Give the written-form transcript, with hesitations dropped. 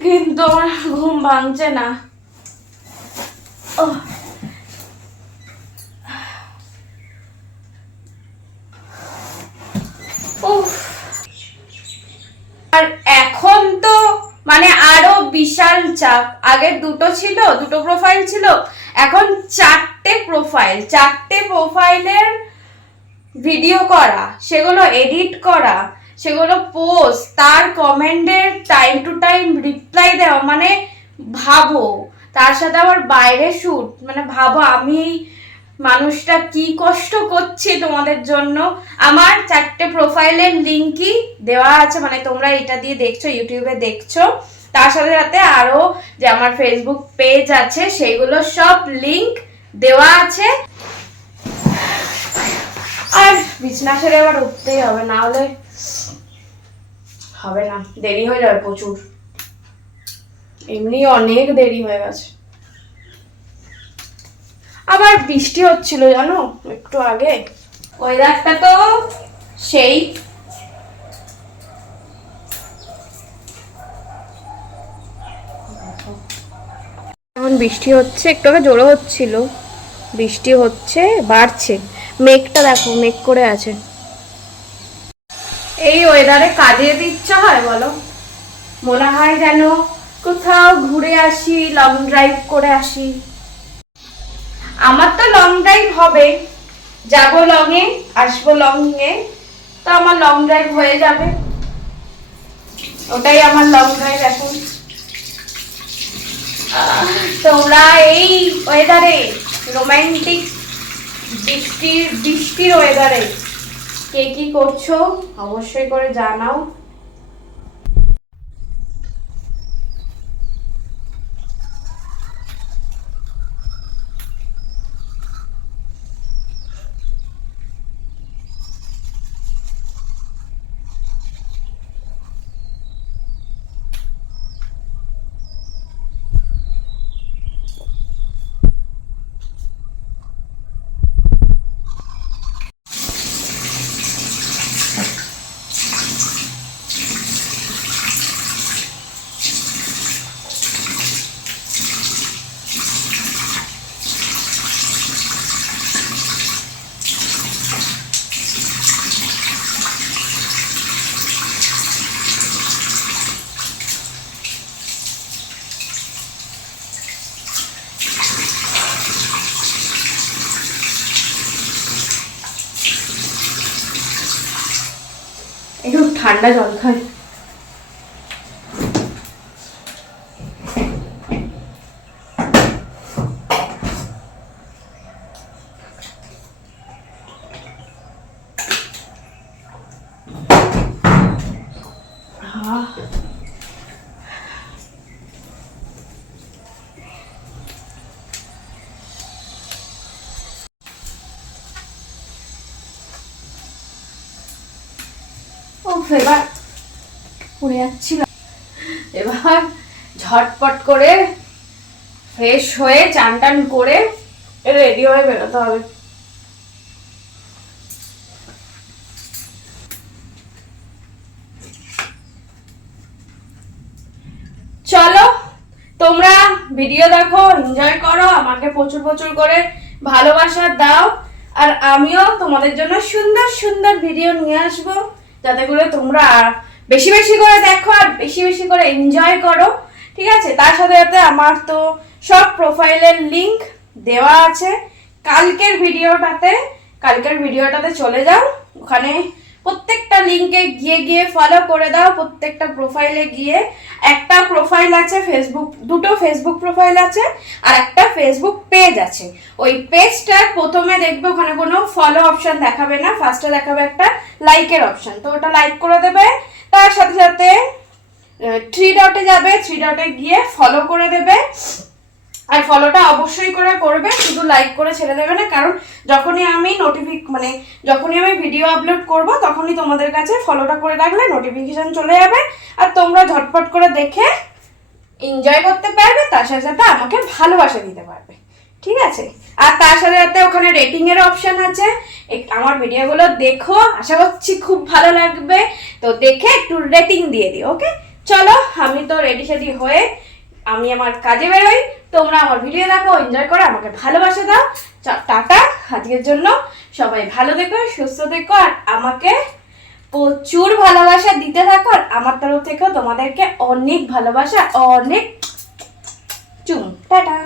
কিন্তু আমার ঘুম ভাঙছে না। আর এখন তো মানে আরো বিশাল চাপ। আগে দুটো ছিল, দুটো প্রোফাইল ছিল, এখন চারটে প্রোফাইলের ভিডিও করা, সেগুলো এডিট করা, সেগুলো পোস্ট, তার কমেন্টের টাইম টু টাইম রিপ্লাই দেওয়া, মানে ভাবো, তার সাথে আবার বাইরে শুট, মানে ভাবো আমি মানুষটা কি কষ্ট করছি তোমাদের জন্য। আমার চারটে প্রোফাইলের লিঙ্কই দেওয়া আছে, মানে তোমরা এটা দিয়ে দেখছো, ইউটিউবে দেখছো, তার সাথে সাথে আরো যে আমার ফেসবুক পেজ আছে সেইগুলো সব লিঙ্ক দেওয়া আছে। আর বিছনা সেরে আবার উঠতেই হবে, না হলে হবে না, দেরি হয়ে যাবে প্রচুর, এমনি অনেক দেরি হয়ে গেছে। আবার বৃষ্টি হচ্ছিল জানো একটু আগে, ওয়েদারটা তো সেই। এখন বৃষ্টি হচ্ছে, একটু আগে জোরে হচ্ছিল, বৃষ্টি হচ্ছে, বাড়ছে, মেঘটা দেখো মেঘ করে আছে। এই ওয়েদারে কাজে যেতে ইচ্ছা হয় বলো? মনে হয় যেন কোথাও ঘুরে আসি, লং ড্রাইভ করে আসি। আমার তো লং ড্রাইভ হবে, যাবো লংয়ে, আসবো লংয়ে, তো আমার লং ড্রাইভ হয়ে যাবে, ওটাই আমার লং ড্রাইভ এখন। তোমরা এই ওয়েদারে, রোমান্টিক বৃষ্টির ওয়েদারে কে কি করছো অবশ্যই করে জানাও। একটু ঠান্ডা জল খাই। ও এবার পড়ে যাচ্ছিল, এবার ঝটপট করে ফ্রেশ হয়ে চান টান করে রেডি হয়ে বেরোতে হবে। চলো তোমরা ভিডিও দেখো, এনজয় করো, আমাকে প্রচুর প্রচুর করে ভালোবাসা দাও, আর আমিও তোমাদের জন্য সুন্দর সুন্দর ভিডিও নিয়ে আসবো, যাতে করে তোমরা বেশি বেশি করে দেখো আর বেশি বেশি করে এনজয় করো, ঠিক আছে? তার সাথে সাথে আমার তো সব প্রোফাইলের লিংক দেওয়া আছে। কালকের ভিডিওটাতে চলে যাও, ওখানে প্রত্যেকটা লিংকে গিয়ে গিয়ে ফলো করে দাও, প্রত্যেকটা প্রোফাইলে গিয়ে। একটা প্রোফাইল আছে ফেসবুক, দুটো ফেসবুক প্রোফাইল আছে আর একটা ফেসবুক পেজ আছে। ওই পেজটার প্রথমে দেখবে ওখানে কোনো ফলো অপশন দেখাবে না, ফার্স্টে দেখাবে একটা লাইকের অপশন, তো ওটা লাইক করে দেবে। তার সাথে সাথে থ্রি ডটে যাবে, থ্রি ডটে গিয়ে ফলো করে দেবে। আর ফলোটা অবশ্যই করে করবে, শুধু লাইক করে ছেড়ে দেবে না, কারণ যখনই আমি যখনই আমি ভিডিও আপলোড করব তখনই তোমাদের কাছে ফলোটা করে রাখলে নোটিফিকেশন চলে যাবে, আর তোমরা ঝটপট করে দেখে এনজয় করতে পারবে, তার সাথে সাথে আমাকে ভালোবাসা দিতে পারবে, ঠিক আছে? আর তার সাথে সাথে ওখানে রেটিং এর অপশন আছে, আমার ভিডিওগুলো দেখো, আশা করছি খুব ভালো লাগবে, তো দেখে একটু রেটিং দিয়ে দিও, ওকে? চলো আমি তো রেডি সেডি হয়ে আমি আমার কাজে বেরোই, তোমরা আমার ভিডিও দেখো, এনজয় করো, আমাকে ভালোবাসা দাও। টাটা, আজকের জন্য সবাই ভালো থেকো, সুস্থ থেকো, আর আমাকে প্রচুর ভালোবাসা দিতে থাকো। আর আমার তরফ থেকেও তোমাদেরকে অনেক ভালোবাসা, অনেক চুমু। টাটা।